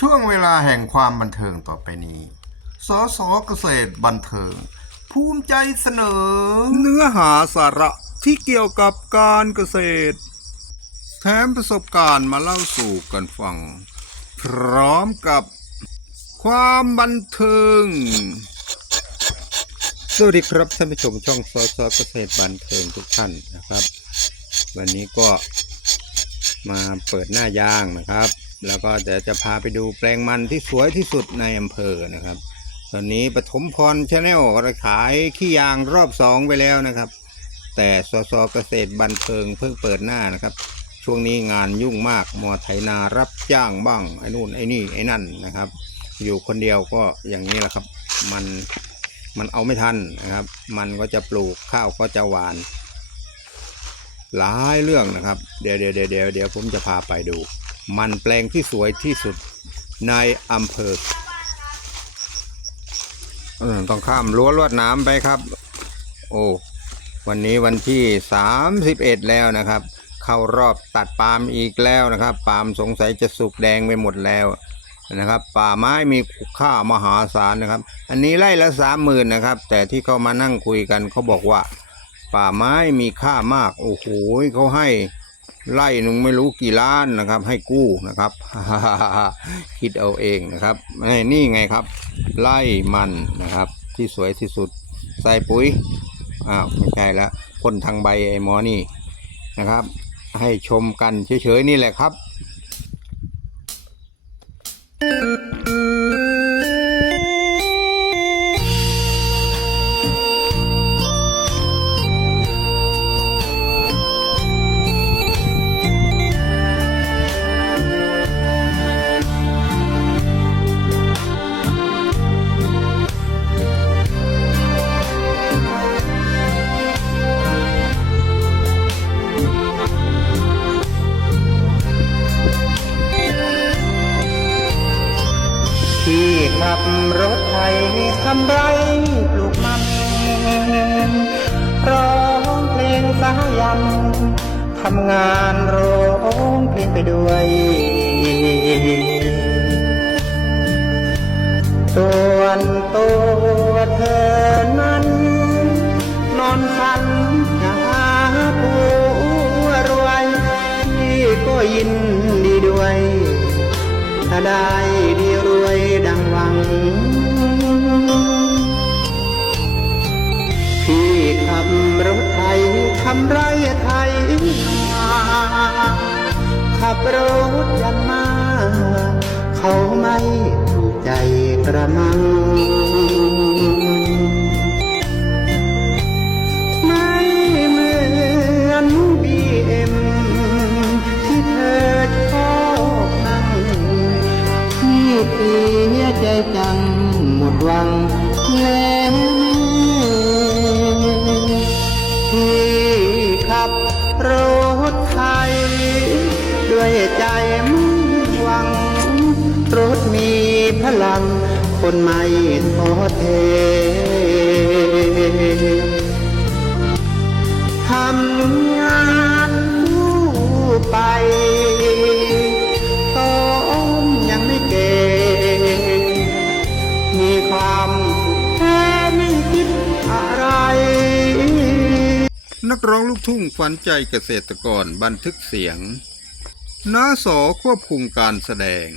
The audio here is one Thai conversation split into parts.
ช่วงเวลาแห่งความบันเทิงต่อไปนี้ สสเกษตรบันเทิง ภูมิใจเสนอ เนื้อหาสาระที่เกี่ยวกับการเกษตร แถมประสบการณ์มาเล่าสู่กันฟัง พร้อมกับความบันเทิง สวัสดีครับท่านผู้ชมช่องสอสอเกษตรบันเทิงทุกท่านนะครับ วันนี้ก็มาเปิดหน้ายางนะครับ แล้วก็เดี๋ยวจะพาไปดูแปลงมันที่สวยที่สุดในอำเภอนะครับ ตอนนี้ปฐมพรชาแนลขายขี้ยางรอบสองไปแล้วนะครับ แต่สสเกษตรบันเทิงเพิ่งเปิดหน้านะครับ ช่วงนี้งานยุ่งมากมอไถนารับจ้างบ้างไอ้นู่นไอ้นี่ไอ้นั่นนะครับ อยู่คนเดียวก็อย่างนี้แหละครับ มันมันเอาไม่ทันนะครับ มันก็จะปลูกข้าวก็จะหวาน หลายเรื่องนะครับ เดี๋ยวเดี๋ยวเดี๋ยวเดี๋ยวผมจะพาไปดู มันแปลงที่สวยที่สุดในอำเภอต้องข้ามรั้วลวดน้ำไปครับ โอ้วันนี้วันที่ 31 แล้วนะครับ เข้ารอบตัดปาล์มอีกแล้วนะครับ ปาล์มสงสัยจะสุกแดงไปหมดแล้วนะครับ ป่าไม้มีค่ามหาศาลนะครับ อันนี้ไร่ละสามหมื่นนะครับ แต่ที่เขามานั่งคุยกันเขาบอกว่า ป่าไม้มีค่ามาก โอ้โหเขาให้ ไล่หนึ่งไม่รู้กี่ล้านนะครับ ให้กู้นะครับ คิดเอาเองนะครับนี่นี่ไงครับ ไล่มันนะครับ ที่สวยที่สุด ใส่ปุ๋ยอ้าวไม่ใช่ละพ่นทางใบไอ้หมอนี่นะครับ ให้ชมกันเฉยๆนี่แหละครับ ที่ขับรถไถทำไรปลูกมันร้องเพลงสายันทำงานร้องเพลงไปด้วยส่วนตัวเธอนั้น นอนฝันหาผัวรวยที่ก็ยินดีด้วย ถ้าได้ดีรวยดังหวัง พี่ขับรถไถทำไรไทยนาขับรถยันมา เขาไม่ถูกใจกระมัง รถไทย ด้วยใจมุ่งหวัง รถมีพลัง คนไม่ท้อเททำงานคู่ไปตองยังไม่เก่งมีความแค่ไม่คิดอะไร นักร้องลูกทุ่งฝันใจเกษตรกรบันทึกเสียงน้าสอควบคุมการแสดง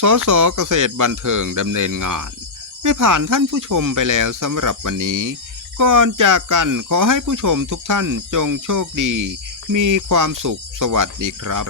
สอสอเกษตรบันเทิงดำเนินงาน ได้ผ่านท่านผู้ชมไปแล้วสำหรับวันนี้ ก่อนจากกันขอให้ผู้ชมทุกท่านจงโชคดี มีความสุขสวัสดีครับ